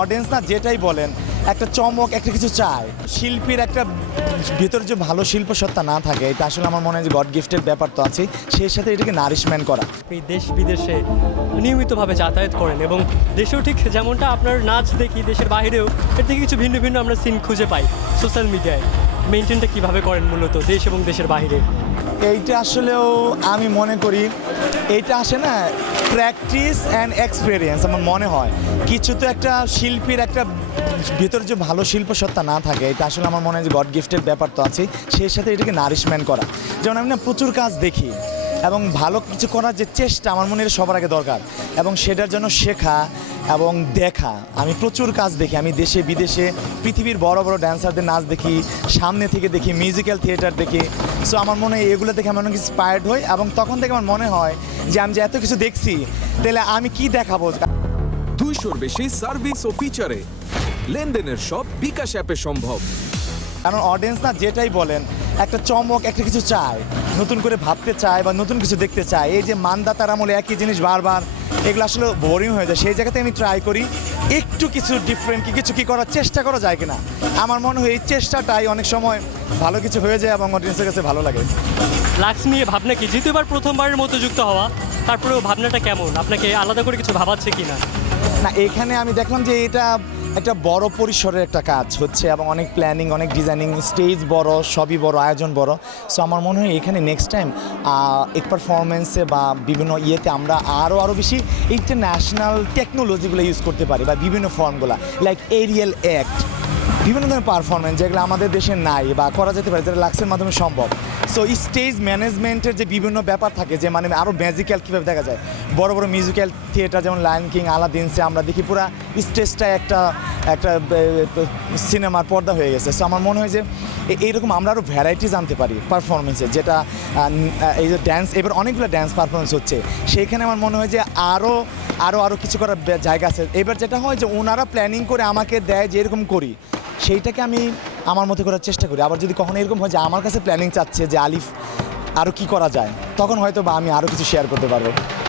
Audience না যেটাই বলেন একটা চমক একটা কিছু চায়। শিল্পীর একটা ভিতরে যে ভালো শিল্পসত্তা না থাকে এটা আসলে আমার মনে হয় যে গড গিফটের ব্যাপার তো আছে, সেই সাথে এটাকে নারিশমেন্ট করা। আপনি দেশ বিদেশে নিয়মিতভাবে যাতায়াত করেন এবং দেশেও ঠিক যেমনটা আপনার নাচ দেখি দেশের বাইরেও এর থেকে কিছু ভিন্ন ভিন্ন আমরা সিন খুঁজে পাই সোশ্যাল মিডিয়ায়। মেনটেনটা কীভাবে করেন মূলত দেশ এবং দেশের বাইরে? এইটা আসলেও আমি মনে করি এইটা আসে না প্র্যাকটিস অ্যান্ড এক্সপিরিয়েন্স। আমার মনে হয় কিছু তো একটা শিল্পীর একটা ভিতরে যে ভালো শিল্পসত্তা না থাকে এটা আসলে আমার মনে হয় যে গড গিফটের ব্যাপার তো আছে, সেই সাথে এটাকে নারিশমেন্ট করা। যেমন আমি না প্রচুর কাজ দেখি এবং ভালো কিছু করার যে চেষ্টা আমার মনে হয় সবার আগে দরকার, এবং সেটার জন্য শেখা এবং দেখা। আমি প্রচুর কাজ দেখি, আমি দেশে বিদেশে পৃথিবীর বড় বড় ড্যান্সারদের নাচ দেখি, সামনে থেকে দেখি, মিউজিক্যাল থিয়েটার দেখি। সো আমার মনে হয় এগুলো দেখে আমি অনেক ইন্সপায়ার্ড হই, এবং তখন থেকে আমার মনে হয় যে আমি যে এত কিছু দেখছি তাহলে আমি কি দেখাবো। 200-র বেশি সার্ভিস ও ফিচারে লেনদেনের সব বিকাশ অ্যাপে সম্ভব। কারণ অডিয়েন্স না যেটাই বলেন একটা চমক একটা কিছু চায়, নতুন করে ভাবতে চায় বা নতুন কিছু দেখতে চায়। এই যে মানদাতার আমলে একই জিনিস বারবার, এগুলো আসলে বোরিং হয়ে যায়। সেই জায়গাতে আমি ট্রাই করি একটু কিছু ডিফারেন্ট কিছু করার চেষ্টা করা যায় কিনা। আমার মনে হয় এই চেষ্টাটাই অনেক সময় ভালো কিছু হয়ে যায় এবং অডিয়েন্সের কাছে ভালো লাগে। লাক্স নিয়ে ভাবনা কি? যেহেতু এবার প্রথমবারের মতো যুক্ত হওয়া, তারপরেও ভাবনাটা কেমন? আপনাকে আলাদা করে কিছু ভাবাচ্ছে কি না? না, এখানে আমি দেখলাম যে এটা একটা বড় পরিসরের একটা কাজ হচ্ছে এবং অনেক প্ল্যানিং, অনেক ডিজাইনিং, স্টেজ বড়, সবই বড়, আয়োজন বড়। সো আমার মনে হয় এখানে নেক্সট টাইম এক পারফরমেন্সে বা বিভিন্ন ইয়েতে আমরা আরও বেশি ইন্টারন্যাশনাল টেকনোলজিগুলো ইউজ করতে পারি, বা বিভিন্ন ফর্মগুলো লাইক এরিয়াল অ্যাক্ট, বিভিন্ন ধরনের পারফরমেন্স যেগুলো আমাদের দেশে নাই বা করা যেতে পারে, যেটা লাক্সের মাধ্যমে সম্ভব। সো স্টেজ ম্যানেজমেন্টের যে বিভিন্ন ব্যাপার থাকে, যে মানে আরও ম্যাজিক্যাল কীভাবে দেখা যায়। বড় বড় মিউজিক্যাল থিয়েটার যেমন লায়ন কিং, আলাদিনসে আমরা দেখি পুরো স্টেজটা একটা সিনেমার পর্দা হয়ে গেছে। সো আমার মনে হয় যে এইরকম আমরা আরও ভ্যারাইটিস আনতে পারি পারফরমেন্সে, যেটা এই যে ড্যান্স, এবার অনেকগুলো ড্যান্স পারফরমেন্স হচ্ছে, সেইখানে আমার মনে হয় যে আরও কিছু করার জায়গা আছে। এবার যেটা হয় যে ওনারা প্ল্যানিং করে আমাকে দেয় যে এরকম করি, সেইটাকে আমি আমার মতো করার চেষ্টা করি। আবার যদি কখনো এরকম হয় যে আমার কাছে প্ল্যানিং চাচ্ছে যে আলিফ আরও কী করা যায়, তখন হয়তো বা আমি আরও কিছু শেয়ার করতে পারবো।